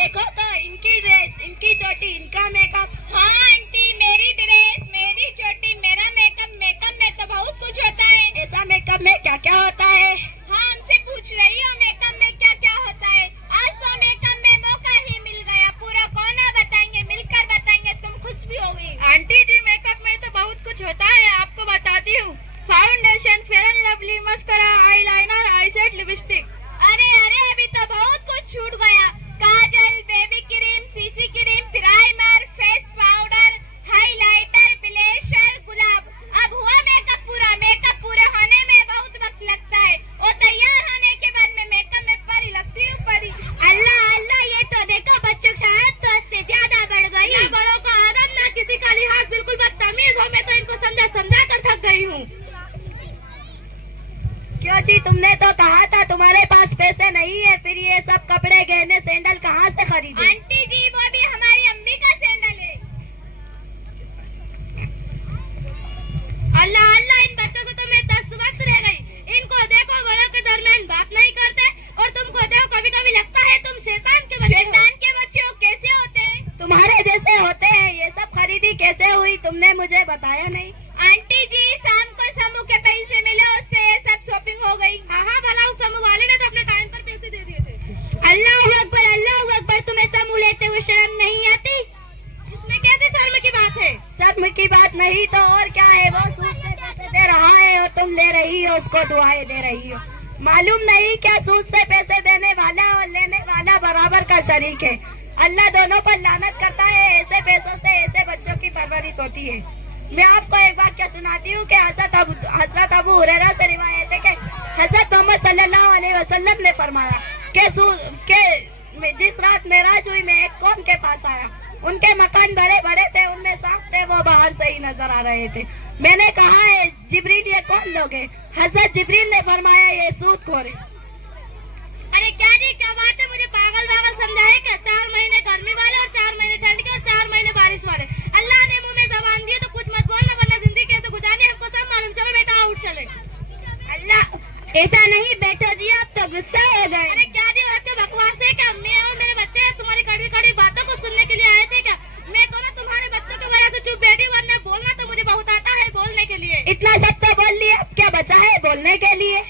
देखो तो इनकी ड्रेस, इनकी चोटी, इनका मेकअप। हाँ आंटी, मेरी ड्रेस, मेरी चोटी, मेरा मेकअप। मेकअप में तो बहुत कुछ होता है। ऐसा मेकअप में क्या क्या होता है? हाँ, हमसे पूछ रही हो मेकअप में क्या क्या होता है? आज तो मेकअप में मौका ही मिल गया, पूरा कौन बताएंगे, मिलकर बताएंगे, तुम खुश भी होगी। आंटी जी, मेकअप में तो बहुत कुछ होता है, आपको बताती हूँ। Foundation, fair and lovely, mascara, eyeliner, eyeshade, lipstick. अरे अरे, अभी तो बहुत कुछ छूट गया। Kajal, baby cream, CC cream, primer, face powder, highlighter, blusher, गुलाब। अब हुआ मेकअप पूरा। मेकअप पूरे होने में बहुत वक्त लगता है, और तैयार होने के बाद में मेकअप में परी लगती हूँ, परी। अल्लाह अल्लाह, ये तो देखो बच्चों की शायद तो इससे ज्यादा बढ़ गई। ना बड़ों का आदब, ना किसी का लिहाज, बिल्कुल बदतमीज हो। मैं तो इनको समझा समझा कर थक गई हूँ। क्यों जी, तुमने तो कहा था तुम्हारे पास पैसे नहीं है, फिर ये सब कपड़े, गहने, सैंडल कहाँ से खरीदे? आंटी जी, वो भी हमारी अम्मी का सैंडल है। अल्लाह अल्लाह, इन बच्चों से तो मैं तस्तवस्त रह गई। इनको देखो, बड़ों के दरमियान बात नहीं करते, और तुमको देखो कभी कभी लगता है तुम शैतान के बच्चे हो। शैतान के बच्चे हो, कैसे होते हैं? तुम्हारे जैसे होते हैं। ये सब खरीदी कैसे हुई, तुमने मुझे बताया नहीं। आंटी जी, शाम को समूह के पैसे मिले, उससे ये सब शॉपिंग हो गई। हाँ हाँ, भला उस समूह वाले ने तो अपने टाइम पर पैसे दे दिए थे। अल्लाह अकबर, तुम्हें समूह लेते हुए शर्म नहीं आती? इसमें कैसे शर्म की बात है? शर्म की बात नहीं तो और क्या है। वो सूद से पैसे दे रहा है और तुम ले रही हो, उसको दुआएं दे रही हो। मालूम नहीं क्या सूद से पैसे देने वाला और लेने वाला बराबर का शरीक है। अल्लाह दोनों पर लानत करता है। ऐसे पैसों से ऐसे बच्चों की परवरिश होती है। मैं आपको एक वाक्य सुनाती हूँ कि हजरत अबू हुरैरा से रिवायत है कि हजरत मोहम्मद सल्लल्लाहु अलैहि वसल्लम ने फरमाया कि जिस रात मेराज हुई, मैं एक कौम के पास आया। उनके मकान बड़े बड़े थे, उनमें सांप थे, वो बाहर से ही नजर आ रहे थे। मैंने कहा, है जिब्रील, ये कौन लोग हैं? हजरत जिब्रील ने फरमाया, ये सूदखोर है। अरे क्या जी, क्या बात है? मुझे पागल समझा है क्या? 4 महीने गर्मी वाले और 4 महीने ठंड के और 4 महीने बारिश वाले। अल्लाह ने मुंह में जबान दी तो कुछ मत बोलना, वरना जिंदगी कैसे गुजारनी हमको सब मालूम। चलो बेटा, उठ चले। अल्लाह, ऐसा नहीं, बैठो जी, आप तो गुस्सा हो गए। अरे क्या जी, आपके बकवास है क्या? मैं और मेरे बच्चे हैं, तुम्हारी कड़वी कड़वी बातों को सुनने के लिए आए थे क्या? मैं तो ना तुम्हारे बच्चों की वजह से चुप बैठी, वरना बोलना तो मुझे बहुत आता है बोलने के लिए। इतना सब तो बोल लिया, अब क्या बचा है बोलने के लिए?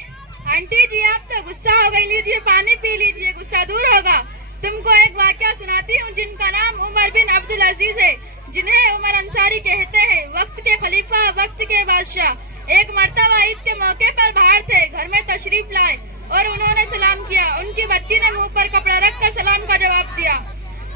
आंटी जी, आप तो गुस्सा हो गई, लीजिए पानी पी लीजिए, गुस्सा दूर होगा। तुमको एक वाकया सुनाती हूँ, जिनका नाम उमर बिन अब्दुल अजीज है, जिन्हें उमर अंसारी कहते हैं। वक्त के खलीफा, वक्त के बादशाह। एक मर्तबा ईद के मौके पर बाहर थे, घर में तशरीफ लाए और उन्होंने सलाम किया। उनकी बच्ची ने मुंह पर कपड़ा रखकर सलाम का जवाब दिया।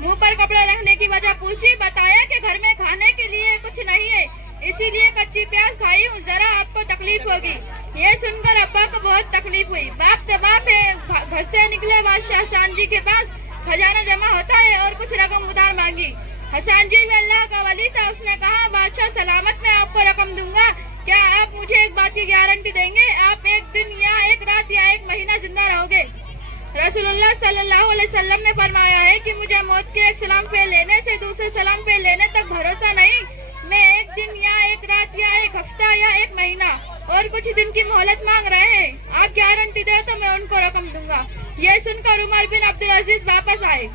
मुंह पर कपड़ा रखने की वजह पूछी, बताया कि घर में खाने के लिए कुछ नहीं है, इसीलिए कच्ची प्याज खाई हूँ, जरा आपको तकलीफ होगी। ये सुनकर अब्बा को बहुत तकलीफ हुई। बाप तो बाप है। घर से निकले बादशाह हसन जी के पास खजाना जमा होता है और कुछ रकम उधार मांगी। हसन जी में अल्लाह का वली था, उसने कहा, बादशाह सलामत मैं आपको रकम दूंगा, क्या आप मुझे एक बात की गारंटी देंगे? आप एक दिन या एक रात या एक महीना जिंदा रहोगे? रसूलुल्लाह सल्लल्लाहु अलैहि वसल्लम ने फरमाया है कि मुझे मौत के एक सलाम पे लेने से दूसरे सलाम पे लेने तक भरोसा नहीं। मैं एक दिन या एक रात या एक हफ्ता या एक महीना और कुछ दिन की मोहलत मांग रहे हैं। आप गारंटी दे तो मैं उनको रकम दूंगा। ये सुनकर उमर बिन अब्दुल अजीज वापस आए।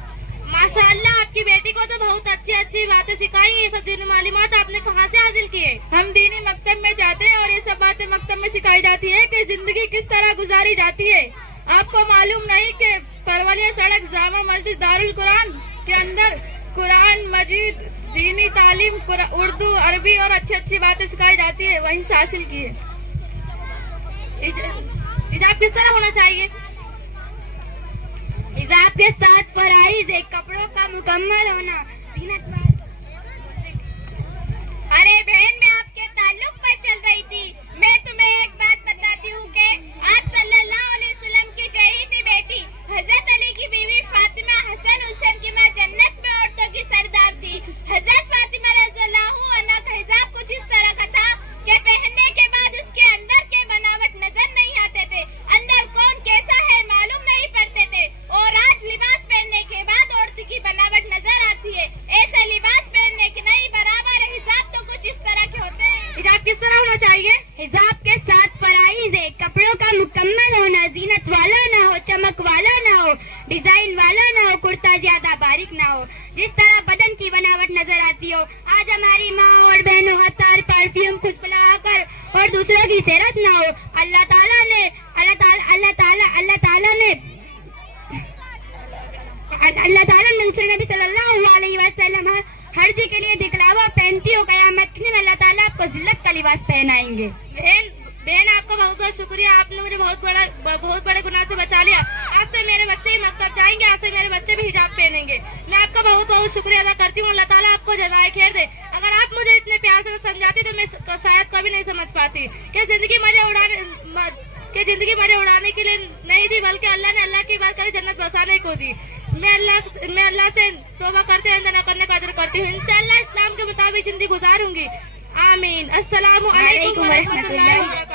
माशाअल्लाह, आपकी बेटी को तो बहुत अच्छी अच्छी बातें सिखाई। ये सब दीनी मालूमात आपने कहाँ से हासिल किए? हम दीनी मकतब में जाते हैं और ये सब बातें मकतब में सिखाई जाती है कि जिंदगी किस तरह गुजारी जाती है। आपको मालूम नहीं कि परवलिया सड़क जामा मस्जिद दारुल कुरान के अंदर कुरान मजीद, दीनी तालीम, उर्दू, अरबी और अच्छी अच्छी बातें सिखाई जाती है, वहीं से हासिल की है। हिजाब किस तरह होना चाहिए? हिजाब के साथ फराइज है, कपड़ों का मुकम्मल होना, जीनत। अरे बहन, मैं आपके ताल्लुक पर चल रही थी। मैं तुम्हें एक बात बताती हूँ कि आप सल्लल्लाहु अलैहि वसल्लम की शहीद बेटी हजरत अली की बीवी फातिमा हसन हुसैन की मां जन्नत में औरतों की सरदार थी। हजरत फातिमा रज़ियल्लाहु अन्हा का हिजाब कुछ इस तरह का था कि पहनने के बाद उसके अंदर के बनावट नजर नहीं आते थे, अंदर कौन कैसा है मालूम नहीं पड़ते थे। और आज लिबास पहनने के बाद औरत की बनावट नजर आती है। ऐसा लिबास पहनने के नहीं बराबर है। हिजाब तो कुछ इस तरह के होते हैं। हिजाब किस तरह होना चाहिए? हिजाब के साथ फराइज है, कपड़ों का मुकम्मल होना, जीनत वाला ना हो, चमक वाला ना हो, काला ना हो, कुर्ता ज्यादा बारीक ना हो, जिस तरह बदन की बनावट नजर आती हो। आज हमारी माँ और बहनों अत्तर परफ्यूम खुशबुला कर और दूसरों की सेरत ना हो। अल्लाह ताला ने दूसरे नबी सल्लल्लाहु अलैहि वसल्लम हर्जी के लिए दिखलावा पहनती हो, कयामत के दिन अल्लाह ताला आपको जिल्लत का लिबास पहनाएंगे। बहन आपका बहुत बहुत शुक्रिया, आपने मुझे बहुत बड़े गुनाह से बचा लिया। आज से मेरे बच्चे ही मकतब जाएंगे, आज से मेरे बच्चे भी हिजाब पहनेंगे। मैं आपका बहुत बहुत शुक्रिया अदा करती हूँ। अल्लाह ताला आपको जज़ाए खैर दे। अगर आप मुझे इतने प्यार से समझाती तो मैं शायद कभी नहीं समझ पाती कि जिंदगी मजे उड़ाने के लिए नहीं दी, बल्कि अल्लाह ने अल्लाह की बात करी जन्नत बसाने को दी। मैं अल्लाह से तौबा करते हैं, ना करने का अदर करती हूँ। इंशाअल्लाह इस्लाम के मुताबिक जिंदगी गुजारूंगी। आमीन। अस्सलामु अलैकुम व रहमतुल्लाहि व बरकातहू।